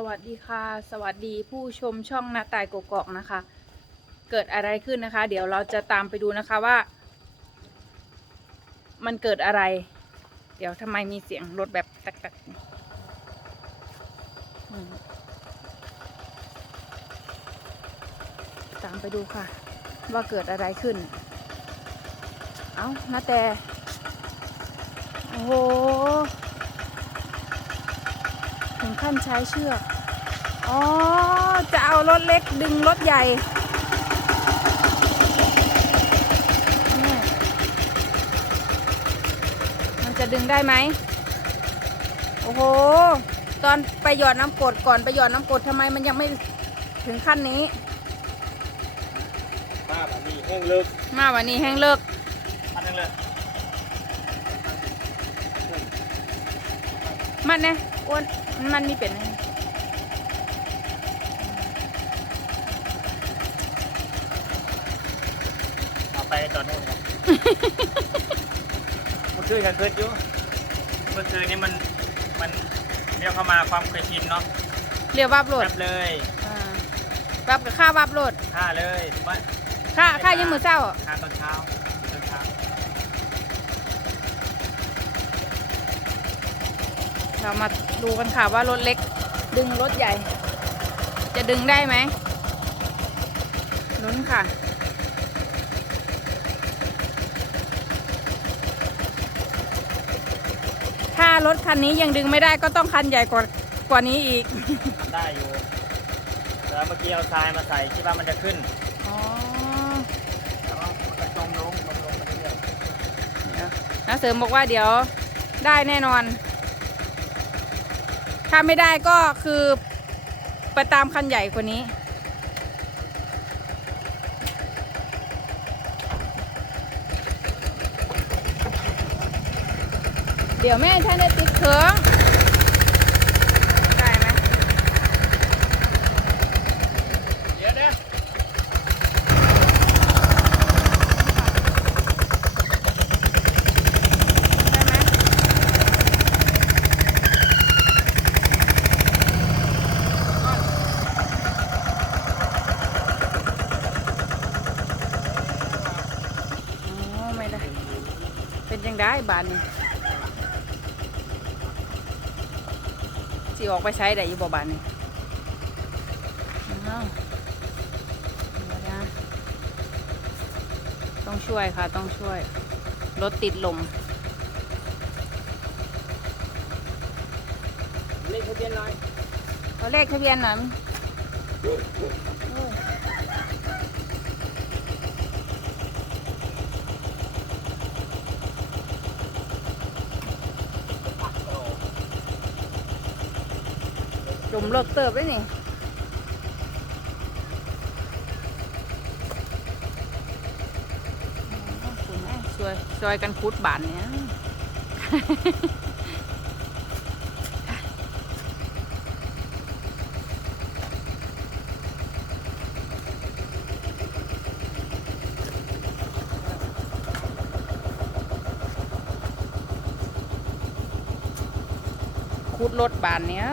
สวัสดีค่ะ สวัสดีผู้ชมช่องนาตายกกอกนะคะ เกิดอะไรขึ้นนะคะ เดี๋ยวเราจะตามไปดูนะคะว่า มันเกิดอะไร เดี๋ยวทำไมมีเสียงรถแบบตักๆอืมตามไปดูค่ะ ว่าเกิดอะไรขึ้น เอ้านาแต่โอ้โห ถึงขั้นใช้เชือก อ๋อ จะเอารถเล็กดึงรถใหญ่นี่มันจะดึงได้ไหม โอ้โห ตอนไปหยอดน้ำกรดก่อนไปหยอดน้ำกรดทำไมมันยังไม่ถึงขั้นนี้ มาแบบนี้แห้งเลิกมาวันนี้แห้งเลิก อันนึงเลยมันเนี่ยอ้วน มันมีเป็นไงเอาไปตอนนู้นครับ เมื่อคืนกันเกิดอยู่เมื่อคืนนี้มันมันเรียกเข้ามาความเคยชินเนาะเรียววับโหลดแป๊บเลยอ่าวับกับข้าวับโหลดฆ่าเลยว่าค่าค่ายังมือเศร้าฆ่าตอนเช้าตอนเช้า เรามาดูกันค่ะว่ารถเล็กดึงรถใหญ่ จะดึงได้ไหมลุ้นค่ะ ถ้ารถคันนี้ยังดึงไม่ได้ก็ต้องคันใหญ่กว่ากว่านี้อีกทำได้อยู่แต่เมื่อกี้เอาทรายมาใส่คิดว่ามันจะขึ้นอ๋อแต่ว่ามันก็จมลงจมลงไปเรื่อยเดี๋ยวน้าเสริมบอกว่าเดี๋ยวได้แน่นอน ถ้าไม่ได้ก็คือไปตามคันใหญ่กว่านี้ เดี๋ยวแม่ท่านได้ติดเครื่องได้ไหม เดี๋ยวเดี๋ยว ได้ไหมอ๋อไม่ได้ เป็นยังได้ บานนี้สิออกไปใช้ได้อยู่บ่บานนี้อ้าวเดี๋ยวนะต้องช่วยค่ะ ต้องช่วย รถติดลมเลขทะเบียนหน่อยเอาเลขทะเบียนหน่อย มเลิกเติบไว้นี่ช่วยช่วยกันคุดบานเนี้ยคุดรถบานเนี้ย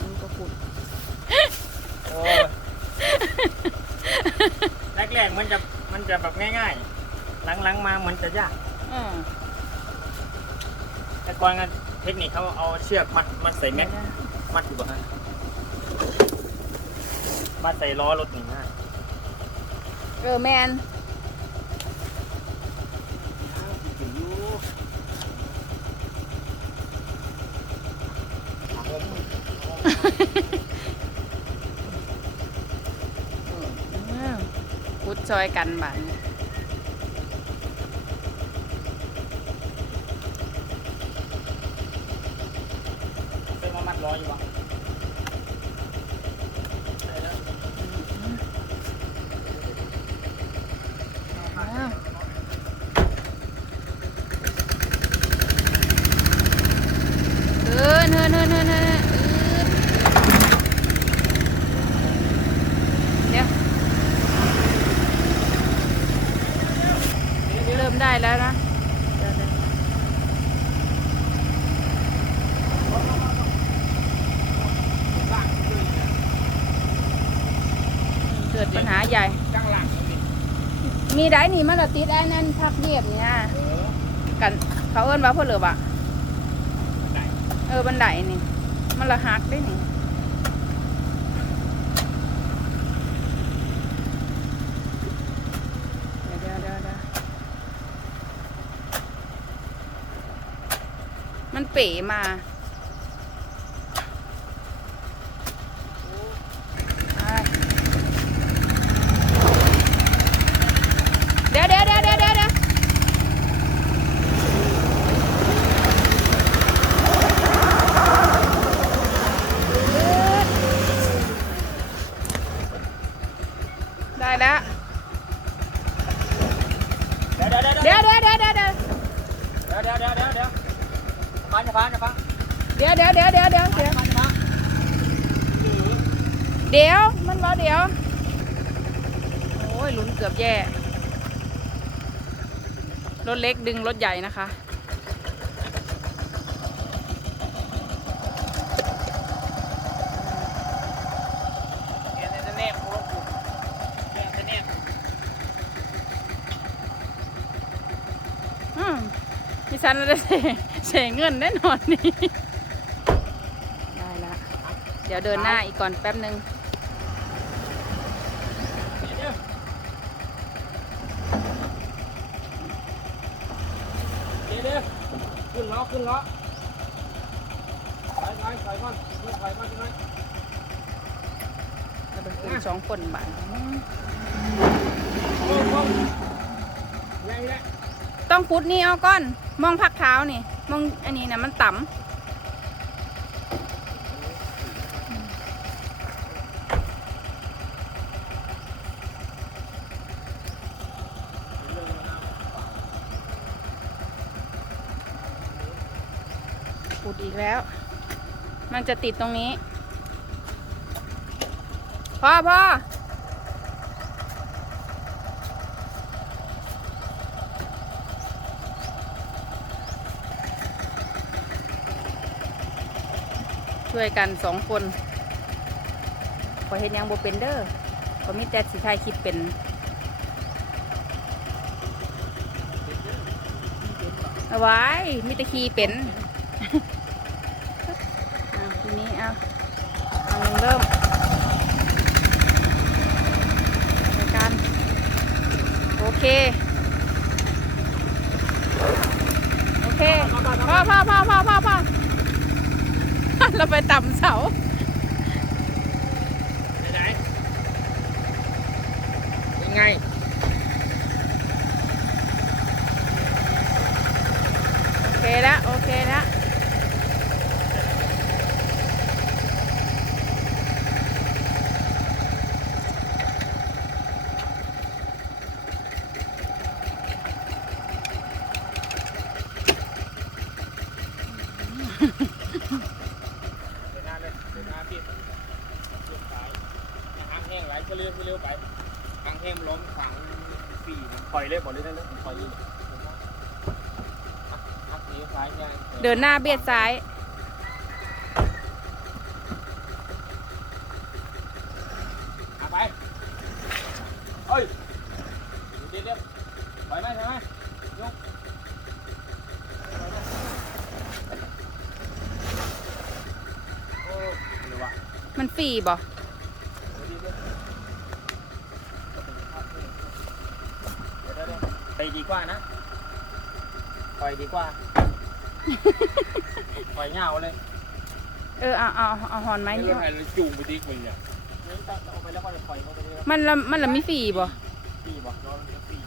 มันก็ขุด โอ้ยแรกๆมันจะมัน จะแบบง่ายๆ หลังๆมาเหมือนจะยาก อืมแต่ก่อนกันเทคนิคเขาเอาเชือกมัดมัดใส่แม็กมัดอยู่บ่ฮะมัดใส่ล้อรถนี่นะเออแมนอืมคุด ซอยกันบ้านเป็นมามัดร้อยอยู่บ้างช่แล้ว อ้าวเฮินเฮินเฮินเฮินเฮินอืดเดี๋ยว ได้ แล้วนะเดี๋ยวๆเกิดปัญหาใหญ่ข้างหลังนี่มีได้นี่มันละติดไอ้นั่นพักเรียบเนี่ยเออกันเขาเอิ้นว่าเพื่อเหลือบอะไหนเออบันไดนี่ มันละหักได้นี่เดี๋ยวเดี๋ยวเดี๋ยวเดี๋ยวมัน เป๋มาไปเดี๋ยวเดี๋ยวเดี๋ยวเดี๋ยวเดี๋ยวเดี๋ยว ได้แล้ว เดี๋ยวเดี๋ยวเดี๋ยว เดี๋ยวเดี๋ยวเดี๋ยวเดี๋ยวเดี๋ยว เดี๋ยวเดี๋ยวเดี๋ยวเดี๋ยว ฟังจะฟังจะฟังเดี๋ยวเดี๋ยวเดี๋ยวเดี๋ยวเดี๋ยวเดี๋ยวฟังจะฟังเดี๋ยวมันบอกเดี๋ยว โอ้ยลุ้นเกือบแย่ รถเล็กดึงรถใหญ่นะคะ เดี๋ยวจะแนบโค้งกูเดี๋ยวจะแนบ อืม พี่ซันเราได้เสเสเงินแน่นอนนี่ได้ละเดี๋ยวเดินหน้าอีกก่อนแป๊บหนึ่งเดี๋ยวเดี๋ยวเดี๋ยวขึ้นล้อขึ้นล้อไปไปไปก่อนเพื่อไปก่อนใช่ไหมเราเป็นกลุ่มสองคนบ้านอืมโค้งโค้งแรงแรงต้องพุดนี่เอาก้อน มองพักเท้านี่ มองอันนี้นะมันต่ำขุดอีกแล้ว มันจะติดตรงนี้ พ่อพ่อ ช่วยกันสองคนพอเห็นยังบ่เป็นเด้อก็มีแต่สิทายคลิปเป็นเอาไว้มีแต่คีเป็นอะทีนี้เอาเอาลงเริ่มรายการโอเค โอเคพ่อพ่อพ่อพ่อพ่อพ่อ เราไปต่ำเสา ไหนยังไง โอเคแล้วโอเคแล้ว เดินหน้าเลยเดินหน้าปิดเลี้ยวซ้ายหางแห้งไหลก็เลี้ยวก็เลี้ยวไปหางแห้งล้มฝังสี่ปล่อย เลยปล่อยเลยนั่นเลยปล่อยเลยหักเลี้ยวซ้ายเนี่ยเดินหน้าเบียดซ้ายไปเอ้ยเดี๋ยวเดี๋ยวปล่อยไหมใช่ไหมยกโอ้เดี๋ยวว่ะมันฟรีบ่ ไปดีกว่านะปล่อยดีกว่า ปล่อยเงาเลยเออเอาเอาเอาหอนไหมไม่รู้ใครเราจูงไปดีกว่าเนี่ยนี่ตัดออกไปแล้วก็จะปล่อยเขาไปเลยมันละมันละมีฟรีบ่ปีบอกน้องปี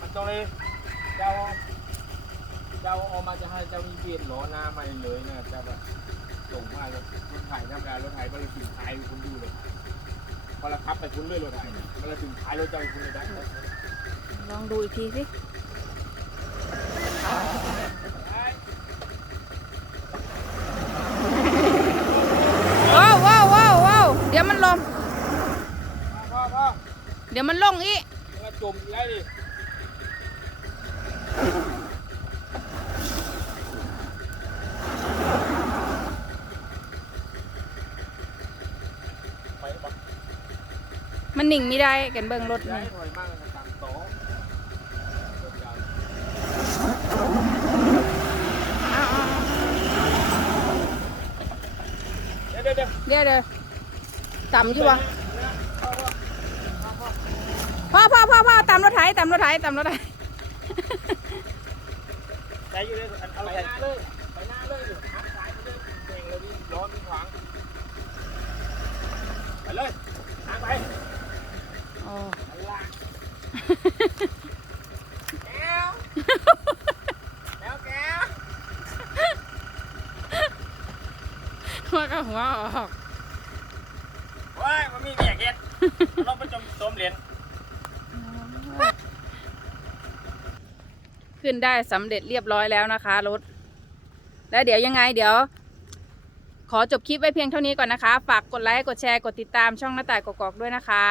มันต้องเลยเจ้าเจ้าออกมาจะให้เจ้ามีเบียนล้อหน้ามาเลยนะจะแบบส่งมาแล้วรถไถทำการรถไถมันเลยถึงท้ายคุณดูเลยพอเราขับไปคุณเลยรถไถมันเลยถึงท้ายรถเจ้าคุณเลยได้ ลองดูอีกทีสิว้าวว้าวว้าวว้าวเดี๋ยวมันลงพ่อพ่อเดี๋ยวมันลงอีกมันจมได้ดิไปบักมันหนิ่งไม่ได้กันเบิ่งรถย้านี่ยถอยมากเลยตามโต๊ะรถยาวอ้าว เดี๋ยวเดี๋ยวต่ำอยู่วะพ่อพ่อพ่อพ่อตามรถไถตามรถไถตามรถไถใจอยู่เลยอันเอาไปเลยเดี๋ยวหักซ้ายไปเลยเองเลยนี่ล้อมีขวาง ไปเลยหักไป อ๋อ อันละแก้วแก้วแก้ว หัวก็หัวออก ว้ายมันมีเบียกเฮ็ดเราไปจมต้มเหรียญ ขึ้นได้สำเร็จเรียบร้อยแล้วนะคะรถ แล้วเดี๋ยวยังไงเดี๋ยว ขอจบคลิปไว้เพียงเท่านี้ก่อนนะคะ ฝากกดไลค์กดแชร์กดติดตามช่องหน้าต่ายกอกๆด้วยนะคะ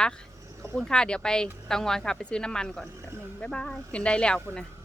ขอบคุณค่ะเดี๋ยวไปเตางอยค่ะไปซื้อน้ำมันก่อนแป๊บนึงบ๊ายบายขึ้นได้แล้วคุณนะ